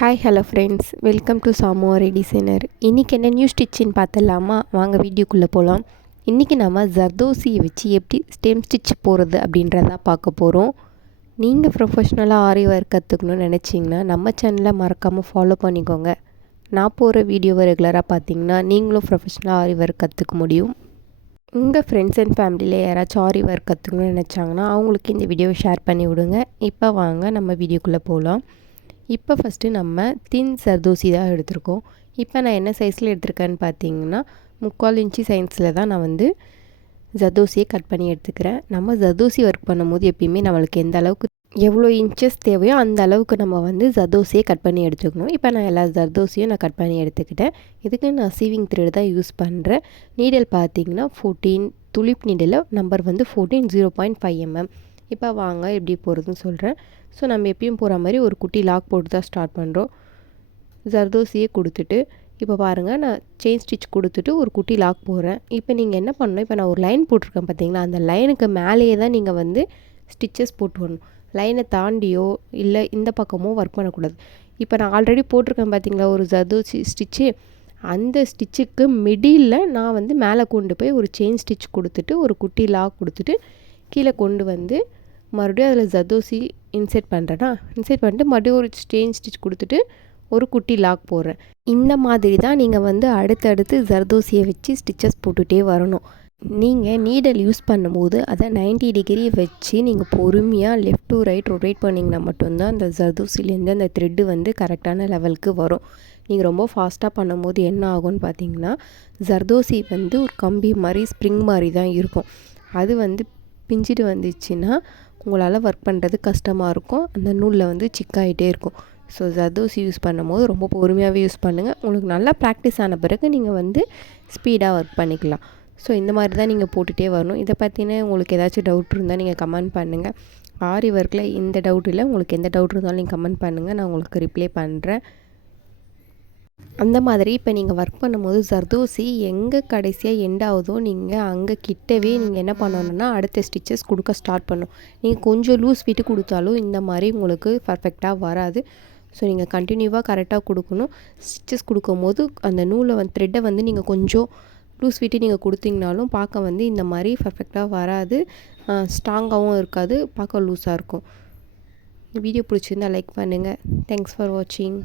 Hi hello friends, welcome to Samuvari designer. இன்றைக்கி என்ன new ஸ்டிச்சின்னு பார்த்துடலாமா? வாங்க வீடியோக்குள்ளே போகலாம். இன்றைக்கி நம்ம ஜர்தோசியை வச்சு எப்படி ஸ்டெம் ஸ்டிச் போகிறது அப்படின்றதான் பார்க்க போகிறோம். நீங்கள் ப்ரொஃபஷ்னலாக ஆரி ஒர்க் கற்றுக்கணும்னு நினச்சிங்கன்னா நம்ம சேனலை மறக்காமல் ஃபாலோ பண்ணிக்கோங்க. நான் போகிற வீடியோவை ரெகுலராக பார்த்தீங்கன்னா நீங்களும் ப்ரொஃபஷ்னலாக ஆரி ஒர்க் கற்றுக்க முடியும். உங்கள் ஃப்ரெண்ட்ஸ் அண்ட் ஃபேமிலியில் யாராச்சும் ஆரி ஒர்க் கற்றுக்கணும்னு நினச்சாங்கன்னா அவங்களுக்கு இந்த வீடியோவை ஷேர் பண்ணி விடுங்க. இப்போ வாங்க நம்ம வீடியோக்குள்ளே போகலாம். இப்போ ஃபஸ்ட்டு நம்ம தின் ஜர்தோசி தான் எடுத்திருக்கோம். இப்போ நான் என்ன சைஸில் எடுத்திருக்கேன்னு பார்த்தீங்கன்னா 3/4 இன்ச்சு சைஸில் தான் நான் ஜர்தோசியை கட் பண்ணி எடுத்துக்கிறேன். நம்ம ஜர்தோசி ஒர்க் பண்ணும்போது எப்பயுமே நம்மளுக்கு எந்த அளவுக்கு எவ்வளோ இன்ச்சஸ் தேவையோ அந்த அளவுக்கு நம்ம ஜர்தோசியை கட் பண்ணி எடுத்துக்கணும். இப்போ நான் எல்லா ஜர்தோசியும் நான் கட் பண்ணி எடுத்துக்கிட்டேன். இதுக்கு நான் சீவிங் த்ரெட் தான் யூஸ் பண்ணுறேன். நீடல் பார்த்தீங்கன்னா 14 துளிப் நீடலில் நம்பர் 14 0.5 mm. இப்போ வாங்க எப்படி போகிறதுன்னு சொல்கிறேன். ஸோ நம்ம எப்பயும் போகிற மாதிரி ஒரு குட்டி லாக் போட்டு தான் ஸ்டார்ட் பண்ணுறோம். ஜர்தோசியே கொடுத்துட்டு இப்போ பாருங்கள், நான் செயின் ஸ்டிச் கொடுத்துட்டு ஒரு குட்டி லாக் போடுறேன். இப்போ நீங்கள் என்ன பண்ணணும், இப்போ நான் ஒரு லைன் போட்டிருக்கேன் பார்த்தீங்களா, அந்த லைனுக்கு மேலேயே தான் நீங்கள் ஸ்டிச்சஸ் போட்டு வரணும். லைனை தாண்டியோ இல்லை இந்த பக்கமோ ஒர்க் பண்ணக்கூடாது. இப்போ நான் ஆல்ரெடி போட்டிருக்கேன் பார்த்தீங்களா ஒரு ஜர்தோசி ஸ்டிச்சு, அந்த ஸ்டிச்சுக்கு மிடில் நான் மேலே கொண்டு போய் ஒரு செயின் ஸ்டிச் கொடுத்துட்டு ஒரு குட்டி லாக் கொடுத்துட்டு கீழே கொண்டு மறுபடியும் அதில் ஜர்தோசி இன்செர்ட் பண்ணுறேன்னா இன்செர்ட் பண்ணிட்டு மறுபடியும் ஒரு செயின் ஸ்டிச் கொடுத்துட்டு ஒரு குட்டி லாக் போடுறேன். இந்த மாதிரி தான் நீங்கள் அடுத்தடுத்து ஜர்தோசியை வச்சு ஸ்டிச்சஸ் போட்டுகிட்டே வரணும். நீங்கள் நீடல் யூஸ் பண்ணும்போது அதை 90 டிகிரி வச்சு நீங்கள் பொறுமையாக லெஃப்ட் டு ரைட் ரொட்டேட் பண்ணிங்கன்னா மட்டும்தான் அந்த ஜர்தோசிலேருந்து அந்த த்ரெட்டு கரெக்டான லெவலுக்கு வரும். நீங்கள் ரொம்ப ஃபாஸ்ட்டாக பண்ணும்போது என்ன ஆகும்னு பார்த்தீங்கன்னா ஜர்தோசி ஒரு கம்பி மாதிரி ஸ்ப்ரிங் மாதிரி தான் இருக்கும். அது பிஞ்சிட்டு வந்துச்சுன்னா உங்களால் ஒர்க் பண்ணுறது கஷ்டமாக இருக்கும். அந்த நூலில் சிக்காயிட்டே இருக்கும். ஸோ ஜர்தோசி யூஸ் பண்ணும்போது ரொம்ப பொறுமையாகவே யூஸ் பண்ணுங்கள். உங்களுக்கு நல்லா ப்ராக்டிஸ் ஆன பிறகு நீங்கள் ஸ்பீடாக ஒர்க் பண்ணிக்கலாம். ஸோ இந்த மாதிரி தான் நீங்கள் போட்டுகிட்டே வரணும். இதை பற்றின உங்களுக்கு ஏதாச்சும் டவுட் இருந்தால் நீங்கள் கமெண்ட் பண்ணுங்கள். ஆரி ஒர்க்கில் இந்த டவுட் இல்லை, உங்களுக்கு எந்த டவுட் இருந்தாலும் நீங்கள் கமெண்ட் பண்ணுங்கள், நான் உங்களுக்கு ரிப்ளை பண்ணுறேன். அந்த மாதிரி இப்போ நீங்கள் ஒர்க் பண்ணும்போது ஜர்தோசி எங்கே கடைசியாக எண்ட் ஆகுதோ நீங்கள் அங்கே கிட்டவே நீங்கள் என்ன பண்ணணுன்னா அடுத்த ஸ்டிச்சஸ் கொடுக்க ஸ்டார்ட் பண்ணணும். நீங்கள் கொஞ்சம் லூஸ் விட்டு கொடுத்தாலும் இந்த மாதிரி உங்களுக்கு பர்ஃபெக்டாக வராது. ஸோ நீங்கள் கண்டினியூவாக கரெக்டாக கொடுக்கணும். ஸ்டிச்சஸ் கொடுக்கும்போது அந்த நூலை த்ரெட்டை நீங்கள் கொஞ்சம் லூஸ் விட்டு நீங்கள் கொடுத்தீங்கனாலும் பார்க்க இந்த மாதிரி பர்ஃபெக்டாக வராது, ஸ்ட்ராங்காகவும் இருக்காது, பார்க்க லூஸாக இருக்கும். வீடியோ பிடிச்சிருந்தால் லைக் பண்ணுங்கள். தேங்க்ஸ் ஃபார் வாட்சிங்.